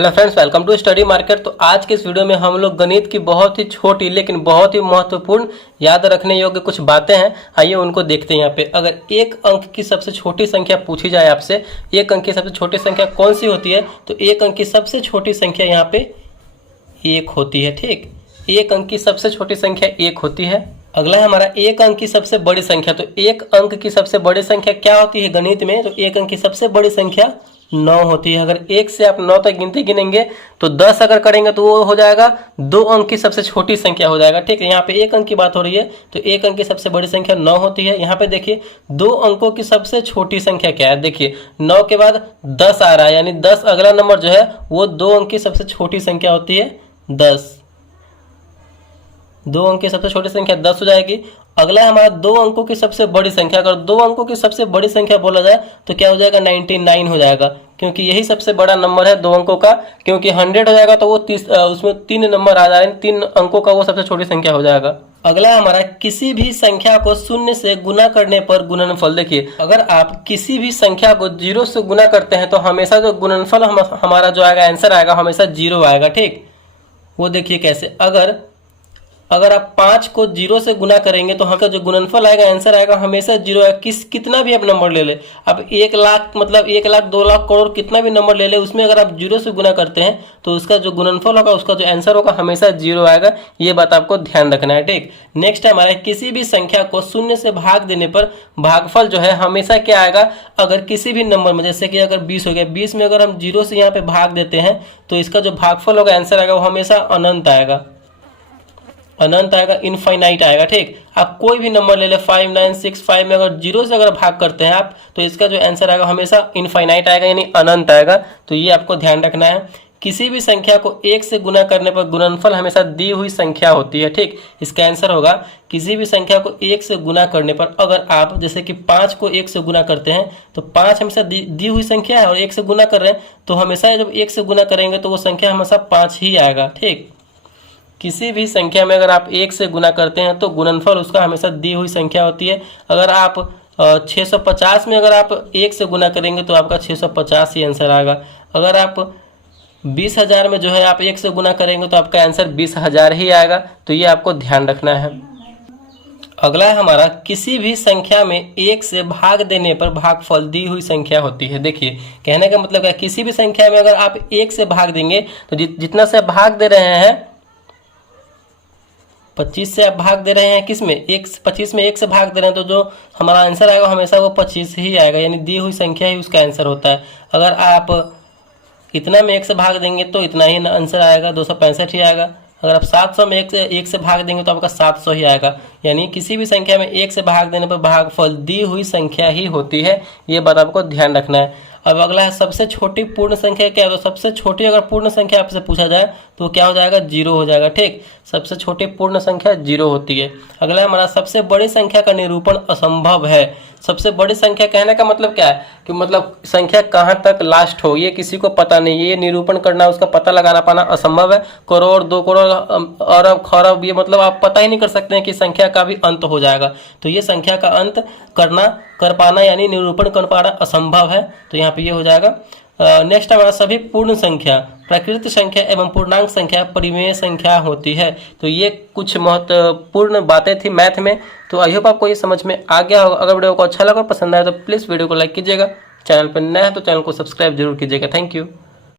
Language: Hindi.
Hello friends, welcome to Study Market. तो आज के इस वीडियो में हम लोग गणित की बहुत ही छोटी लेकिन बहुत ही महत्वपूर्ण याद रखने योग्य कुछ बातें हैं, आइए उनको देखते हैं। यहाँ पे अगर एक अंक की सबसे छोटी संख्या पूछी जाए आपसे, एक अंक की सबसे छोटी संख्या कौन सी होती है, तो एक अंक की सबसे छोटी संख्या यहाँ पे एक होती है। ठीक, एक अंक की सबसे छोटी संख्या एक होती है। अगला है हमारा एक अंक की सबसे बड़ी संख्या। तो एक अंक की सबसे बड़ी संख्या क्या होती है गणित में, तो एक अंक की सबसे बड़ी संख्या 9 होती है। अगर 1 से आप 9 तक गिनती गिनेंगे तो 10 अगर करेंगे तो वो हो जाएगा 2 अंक की सबसे छोटी संख्या हो जाएगा। ठीक है, यहाँ पे एक अंक की बात हो रही है, तो एक अंक की सबसे बड़ी संख्या 9 होती है। यहाँ पे देखिए 2 अंकों की सबसे छोटी संख्या क्या है, देखिए 9 के बाद 10 आ रहा है, यानी 10 अगला नंबर जो है वो 2 अंक की सबसे छोटी संख्या होती है 10। 2 अंक की सबसे छोटी संख्या 10 हो जाएगी। अगला है हमारा 2 अंकों की सबसे बड़ी संख्या। अगर 2 अंकों की सबसे बड़ी संख्या बोला जाए तो क्या हो जाएगा, 99 हो जाएगा, क्योंकि यही सबसे बड़ा नंबर है 2 अंकों का। क्योंकि 100 हो जाएगा तो वो उसमें 3 नंबर आ जाएंगे, 3 अंकों का वो सबसे छोटी संख्या हो जाएगा। अगला है हमारा किसी भी संख्या को 0 से गुना करने पर गुणनफल। देखिए अगर आप किसी भी संख्या को 0 से गुना करते हैं तो हमेशा जो गुणनफल हमारा जो आएगा, आंसर आएगा, हमेशा 0 आएगा। ठीक, वो देखिए कैसे, अगर आप 5 को 0 से गुना करेंगे तो हमका जो गुणनफल आएगा, आंसर आएगा, हमेशा 0 आएगा। कितना भी आप नंबर ले ले, अब 1 लाख मतलब 1 लाख 2 लाख करोड़ कितना भी नंबर ले ले, उसमें अगर आप 0 से गुना करते हैं तो उसका जो गुणनफल होगा, उसका जो आंसर होगा, हमेशा 0 आएगा। ये बात आपको ध्यान रखना है। ठीक, नेक्स्ट है हमारा किसी भी संख्या को 0 से भाग देने पर भागफल जो है हमेशा क्या आएगा, अगर किसी भी नंबर में, जैसे कि अगर 20 हो गया, 20 में अगर हम 0 से यहाँ पे भाग देते हैं तो इसका जो भागफल होगा, आंसर आएगा, वो हमेशा अनंत आएगा, अनंत आएगा, इनफाइनाइट आएगा। ठीक, आप कोई भी नंबर ले ले, 5965 में अगर 0 से अगर भाग करते हैं आप तो इसका जो आंसर आएगा हमेशा इनफाइनाइट आएगा, यानी अनंत आएगा। तो ये आपको ध्यान रखना है। किसी भी संख्या को 1 से गुना करने पर गुणनफल हमेशा दी हुई संख्या होती है। ठीक, इसका आंसर होगा किसी भी संख्या को 1 से गुना करने पर, अगर आप जैसे कि 5 को 1 से गुना करते हैं तो 5 हमेशा दी हुई संख्या है और 1 से गुना कर रहे हैं, तो हमेशा जब 1 से गुना करेंगे तो वो संख्या हमेशा 5 ही आएगा। ठीक, किसी भी संख्या में अगर आप 1 से गुना करते हैं तो गुणनफल उसका हमेशा दी हुई संख्या होती है। अगर आप 650 में अगर आप 1 से गुना करेंगे तो आपका 650 ही आंसर आएगा। अगर आप 20,000 में जो है आप 1 से गुना करेंगे तो आपका आंसर 20,000 ही आएगा। तो ये आपको ध्यान रखना है। अगला है हमारा किसी भी संख्या में 1 से भाग देने पर भागफल दी हुई संख्या होती है। देखिए कहने का मतलब है, किसी भी संख्या में अगर आप 1 से भाग देंगे तो जितना से भाग दे रहे हैं, 25 से आप भाग दे रहे हैं, किस में, 25 में 1 से भाग दे रहे हैं, तो जो हमारा आंसर आएगा हमेशा वो 25 ही आएगा, यानी दी हुई संख्या ही उसका आंसर होता है। अगर आप इतना में 1 से भाग देंगे तो इतना ही आंसर आएगा, 265 ही आएगा। अगर आप 700 में 1 से भाग देंगे तो आपका 700 ही आएगा। यानी किसी भी संख्या में 1 से भाग देने पर भागफल दी हुई संख्या ही होती है। ये बात आपको ध्यान रखना है। अब अगला है सबसे छोटी पूर्ण संख्या क्या है, तो सबसे छोटी अगर पूर्ण संख्या आपसे पूछा जाए तो क्या हो जाएगा, 0 हो जाएगा। ठीक, सबसे छोटी पूर्ण संख्या 0 होती है। अगला हमारा सबसे बड़ी संख्या का निरूपण असंभव है। सबसे बड़ी संख्या कहने का मतलब क्या है, कि मतलब संख्या कहाँ तक लास्ट हो ये किसी को पता नहीं, ये निरूपण करना, उसका पता लगाना पाना असंभव है। करोड़, 2 करोड़, अरब, खरब, ये मतलब आप पता ही नहीं कर सकते हैं कि संख्या का भी अंत हो जाएगा। तो ये संख्या का अंत कर पाना यानी निरूपण कर पाना असंभव है। तो यहाँ पे ये हो जाएगा। नेक्स्ट हमारा सभी पूर्ण संख्या, प्रकृत संख्या एवं पूर्णांक संख्या परिमेय संख्या होती है। तो ये कुछ महत्वपूर्ण बातें थी मैथ में। तो आई होप आपको ये समझ में आ गया होगा। अगर वीडियो को अच्छा लगा, पसंद आया तो प्लीज़ वीडियो को लाइक कीजिएगा। चैनल पर नया है तो चैनल को सब्सक्राइब जरूर कीजिएगा। Thank you.